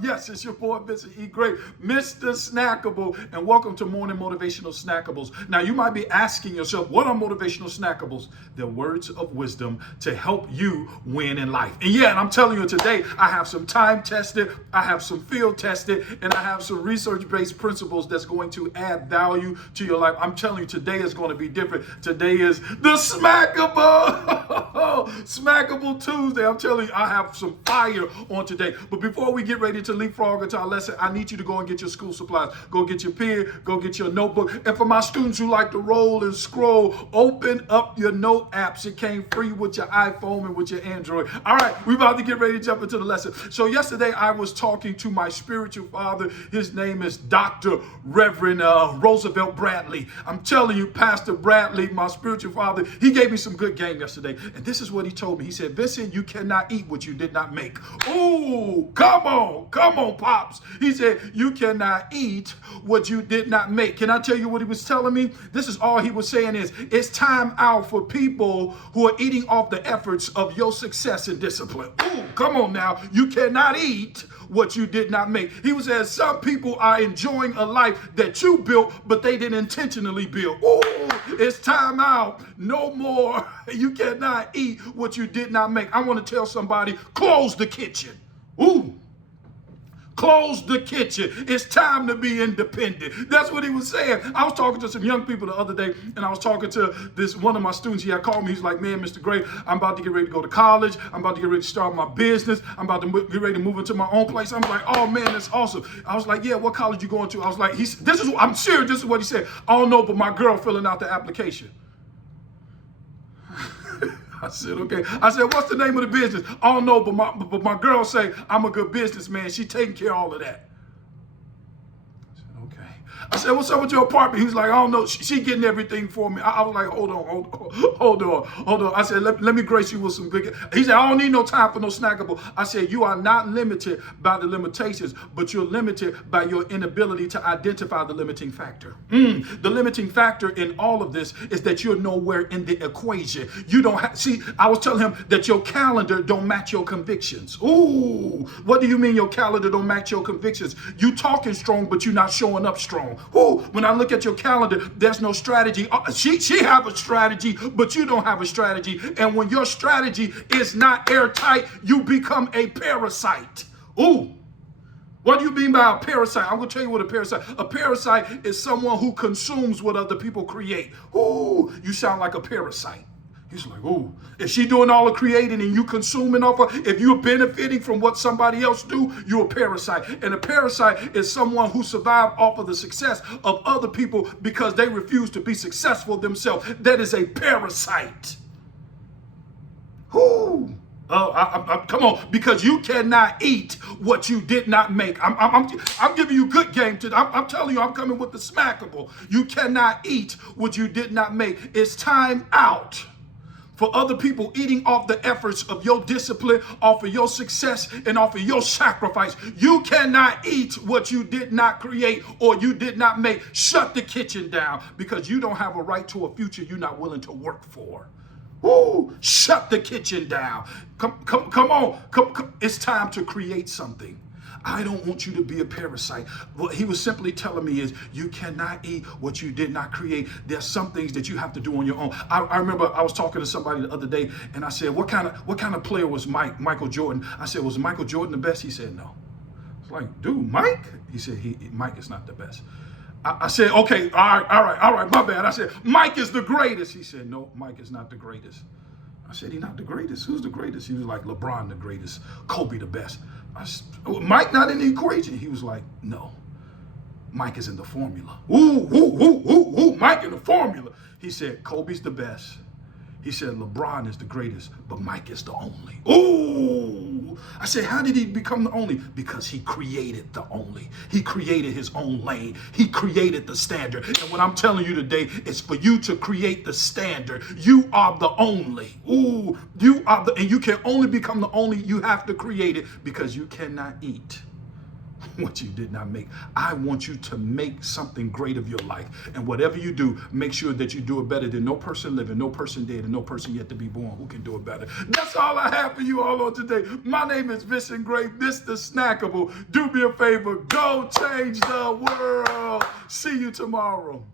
Yes, it's your boy, Mr. E. Great, Mr. Snackable, and welcome to Morning Motivational Snackables. Now, you might be asking yourself, what are motivational snackables? They're words of wisdom to help you win in life. And yeah, and I'm telling you today, I have some time tested, I have some field tested, and I have some research-based principles that's going to add value to your life. I'm telling you, today is going to be different. Today is the Smackable, Smackable Tuesday. I'm telling you, I have some fire on today. But before we get ready to leapfrog into our lesson, I need you to go and get your school supplies. Go get your pen, go get your notebook. And for my students who like to roll and scroll, open up your note apps. It came free with your iPhone and with your Android. All right, we're about to get ready to jump into the lesson. So yesterday I was talking to my spiritual father. His name is Dr. Reverend Roosevelt Bradley. I'm telling you, Pastor Bradley, my spiritual father, he gave me some good game yesterday. And this is what he told me. He said, Vincent, you cannot eat what you did not make. Ooh, come on, Pops. He said, you cannot eat what you did not make. Can I tell you what he was telling me? This is all he was saying is, it's time out for people who are eating off the efforts of your success and discipline. Ooh, come on now. You cannot eat what you did not make. He was saying some people are enjoying a life that you built, but they didn't intentionally build. Ooh, it's time out. No more. You cannot eat what you did not make. I want to tell somebody, close the kitchen. Ooh. Close the kitchen. It's time to be independent. That's what he was saying. I was talking to some young people the other day, and I was talking to this one of my students. He had called me. He's like, man, Mr. Gray, I'm about to get ready to go to college. I'm about to get ready to start my business. I'm about to get ready to move into my own place. I'm like, oh man, that's awesome. I was like, yeah, what college you going to? I was like, I'm serious. This is what he said. I don't know, but my girl filling out the application. I said, okay. I said, what's the name of the business? I don't know, but my girl say I'm a good businessman. She taking care of all of that. I said, okay. I said, what's up with your apartment? He was like, I don't know. She getting everything for me. I was like, hold on. I said, let me grace you with some good. He said, I don't need no time for no snackable. I said, you are not limited by the limitations, but you're limited by your inability to identify the limiting factor. The limiting factor in all of this is that you're nowhere in the equation. You don't see, I was telling him that your calendar don't match your convictions. Ooh, what do you mean your calendar don't match your convictions? You talking strong, but you're not showing up strong. Ooh, when I look at your calendar, there's no strategy. She have a strategy, but you don't have a strategy. And when your strategy is not airtight, you become a parasite. Ooh. What do you mean by a parasite? I'm going to tell you what a parasite is someone who consumes what other people create. Ooh, you sound like a parasite. He's like, ooh, if she doing all the creating and you consuming off her, if you're benefiting from what somebody else do, you're a parasite. And a parasite is someone who survived off of the success of other people because they refuse to be successful themselves. That is a parasite. Ooh. Come on, because you cannot eat what you did not make. I'm giving you good game today. I'm telling you, I'm coming with the smackable. You cannot eat what you did not make. It's time out for other people eating off the efforts of your discipline, off of your success, and off of your sacrifice. You cannot eat what you did not create or you did not make. Shut the kitchen down because you don't have a right to a future you're not willing to work for. Woo! Shut the kitchen down. Come on. It's time to create something. I don't want you to be a parasite. What he was simply telling me is you cannot eat what you did not create. There's some things that you have to do on your own. I remember I was talking to somebody the other day and I said, what kind of player was Michael Jordan? I said, was Michael Jordan the best? He said, no. I was like, dude, Mike? He said, Mike is not the best. I said, okay, all right, my bad. I said, Mike is the greatest. He said, no, Mike is not the greatest. I said, he's not the greatest. Who's the greatest? He was like, LeBron the greatest, Kobe the best. I said, Mike not in the equation. He was like, no, Mike is in the formula. Ooh, Mike in the formula. He said, Kobe's the best. He said, LeBron is the greatest, but Mike is the only. Ooh. I said, how did he become the only? Because he created the only. He created his own lane. He created the standard. And what I'm telling you today is for you to create the standard. You are the only. Ooh, and you can only become the only. You have to create it because you cannot eat what you did not make. I want you to make something great of your life. And whatever you do, make sure that you do it better than no person living, no person dead, and no person yet to be born who can do it better. That's all I have for you all on today. My name is Vision Gray, Mr. Snackable. Do me a favor, go change the world. See you tomorrow.